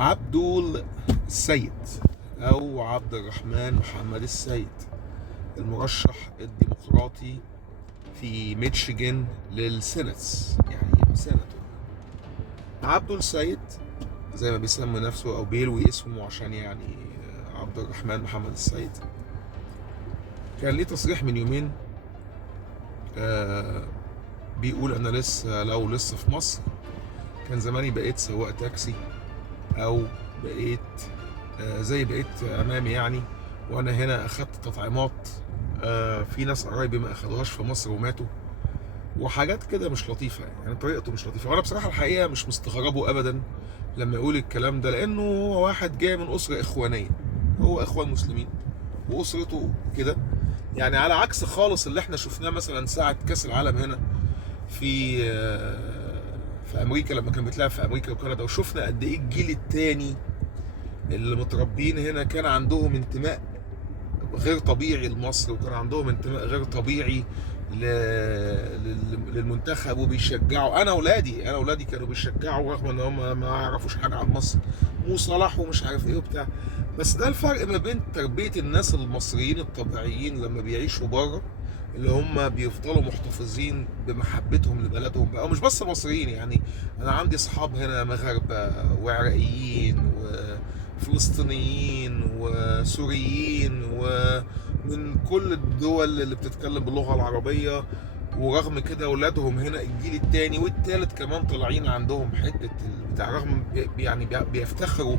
عبدول السيد أو عبد الرحمن محمد السيد، المرشح الديمقراطي في ميشيغان للسيناتس، يعني يبقى سيناتور. عبدول السيد زي ما بيسمي نفسه أو بيلوي اسمه عشان يعني عبد الرحمن محمد السيد. كان ليه تصريح من يومين بيقول أنا لسه في مصر كان زماني بقيت سواق تاكسي أو بقيت زي بقيت أمامي يعني، وأنا هنا أخدت تطعيمات في ناس قرايبي ما أخدوهاش في مصر وماتوا، وحاجات كده مش لطيفة يعني طريقته مش لطيفة. وأنا بصراحة الحقيقة مش مستغربه أبدا لما يقول الكلام ده، لأنه هو واحد جاي من أسرة إخوانية، هو إخوان مسلمين وأسرته كده، يعني على عكس خالص اللي احنا شفناه مثلا ساعة كأس العالم هنا في أمريكا لما كان بيتلعب في أمريكا وكندا، وشفنا قد إيه الجيل التاني اللي متربيين هنا كان عندهم انتماء غير طبيعي لمصر، وكان عندهم انتماء غير طبيعي للمنتخب وبيشجعوا. انا اولادي كانوا بيشجعوا رغم ان هم ما يعرفوش حاجه عن مصر، مو صلاح ومش عارف ايه وبتاع. بس ده الفرق ما بين تربيه الناس المصريين الطبيعيين لما بيعيشوا بره، اللي هم بيفضلوا محتفظين بمحبتهم لبلدهم بقى، ومش بس مصريين. يعني انا عندي اصحاب هنا مغاربه وعراقيين وفلسطينيين وسوريين ومن كل الدول اللي بتتكلم باللغه العربيه، ورغم كده اولادهم هنا الجيل الثاني والثالث كمان طالعين عندهم حته بتاع، رغم يعني بيفتخروا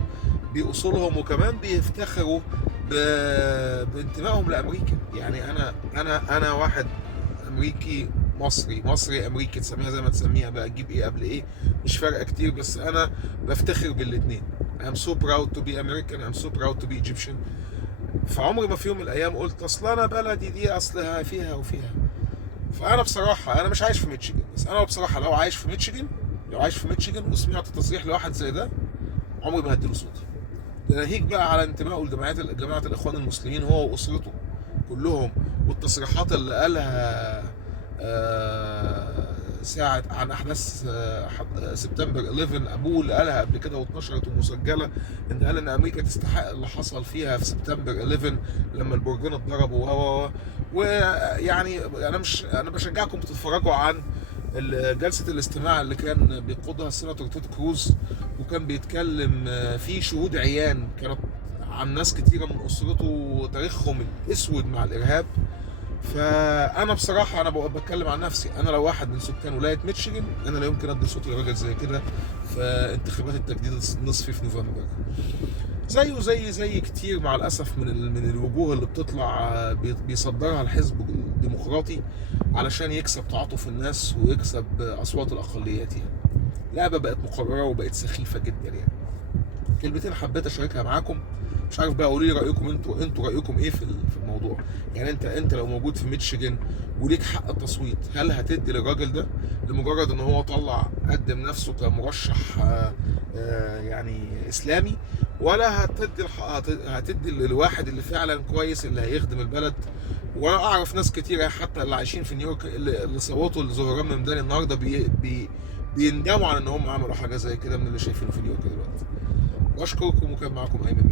باصولهم وكمان بيفتخروا بانتمائهم لامريكا. يعني انا واحد امريكي مصري امريكي، تسميها زي ما تسميها بقى، تجيب ايه قبل ايه مش فارقه كتير، بس انا بفتخر بالاثنين. I'm so proud to be American, I'm so proud to be Egyptian. فعمري ما في يوم من الايام قلت اصل انا بلدي دي اصلها فيها وفيها. فانا بصراحه انا مش عايش في ميشيغان، بس انا بصراحه لو عايش في ميشيغان وسمعت تصريح لواحد زي ده عمري ما هديله صوتي. ده ناهيك بقى على انتمائه لجماعه الاخوان المسلمين هو واسرته كلهم، والتصريحات اللي قالها ساعة عن أحداث سبتمبر 11. أبوه اللي قالها قبل كده واتنشرت ومسجلة، إن قال إن أمريكا تستحق اللي حصل فيها في سبتمبر 11 لما البرجين اتضربوا. ويعني أنا بشجعكم تتفرجوا عن جلسة الاستماع اللي كان بيقودها السيناتور تيد كروز، وكان بيتكلم في شهود عيان كانت عن ناس كتيرة من أسرته وتاريخهم الأسود مع الإرهاب. فانا بصراحه انا بتكلم عن نفسي، انا لو واحد من سكان ولايه ميشيغان انا لا يمكن ادي صوتي لراجل زي كده في انتخابات التجديد النصفي في نوفمبر. زي كتير مع الاسف من الوجوه اللي بتطلع بيصدرها الحزب الديمقراطي علشان يكسب تعاطف الناس ويكسب اصوات الاقليات. يعني لعبه بقت مقرره وبقت سخيفه جدا. يعني كلمتين حبيت اشاركها معاكم، مش عارف بقى قولوا لي رايكم انتوا رايكم ايه في الموضوع. يعني انت لو موجود في ميشيغان وليك حق التصويت، هل هتدي للراجل ده لمجرد ان هو قدم نفسه كمرشح يعني اسلامي، ولا هتدي للواحد اللي فعلا كويس اللي هيخدم البلد؟ وانا اعرف ناس كتيره حتى اللي عايشين في نيويورك اللي صوتوا لزهران ممداني النهارده بيندموا على ان هم عملوا حاجه زي كده من اللي شايفينه في نيويورك دلوقتي. واشكركم، وكان معكم ايمن.